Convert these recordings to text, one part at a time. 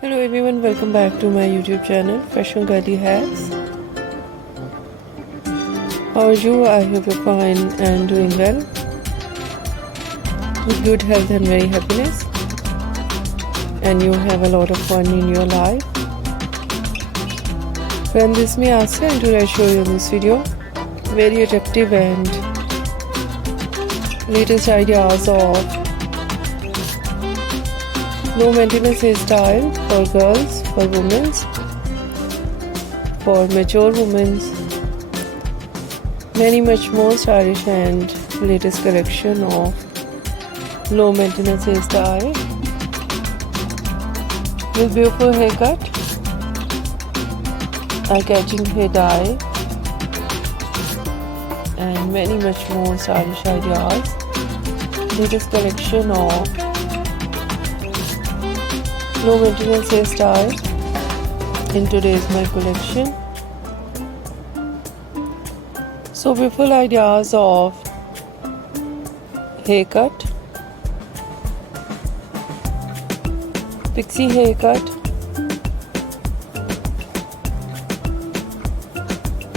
Hello everyone, welcome back to my YouTube channel Fashion Girly Hacks. How are you? I hope you're fine and doing well, with good health and very happiness, and you have a lot of fun in your life. Friend, this is me Asya, and today I show you in this video very attractive and latest ideas of low maintenance hairstyle for girls, for women, for mature women, many much more stylish and latest collection of low maintenance hairstyle with beautiful haircut, eye-catching hair dye, and many much more stylish ideas. Latest collection of low maintenance hairstyle in today's my collection. So beautiful ideas of haircut, pixie haircut,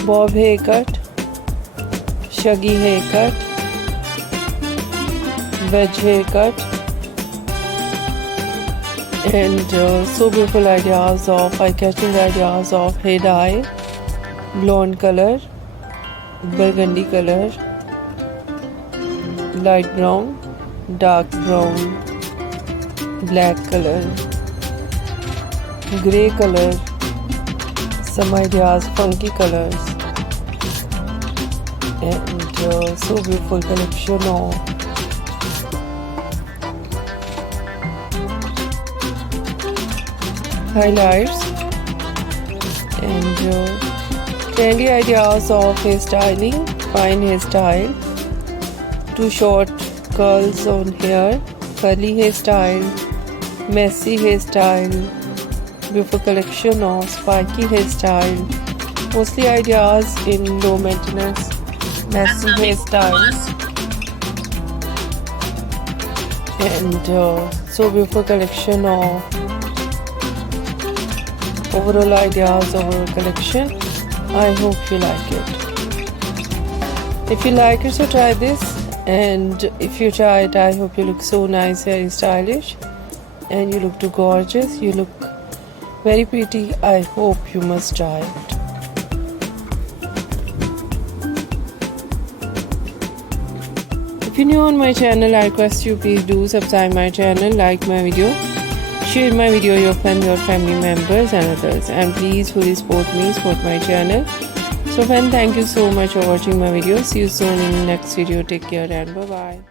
bob haircut, shaggy haircut, wedge haircut, and so beautiful ideas of eye-catching ideas of hair dye, blonde color, burgundy color, light brown, dark brown, black color, grey color, some ideas, funky colors, and so beautiful collection of highlights and trendy ideas of hairstyling, fine hairstyle, too short curls on hair, curly hairstyle, messy hairstyle, beautiful collection of spiky hairstyle, mostly ideas in low maintenance messy hairstyles, and so beautiful collection of overall ideas of our collection. I hope you like it. If you like it, so try this, and if you try it, I hope you look so nice, very stylish, and you look too gorgeous, you look very pretty. I hope you must try it. If you're new on my channel, I request you please do subscribe my channel, like my video, share my video with your friends, your family members and others, and please fully support me, support my channel. So friend, thank you so much for watching my video. See you soon in the next video. Take care and bye bye.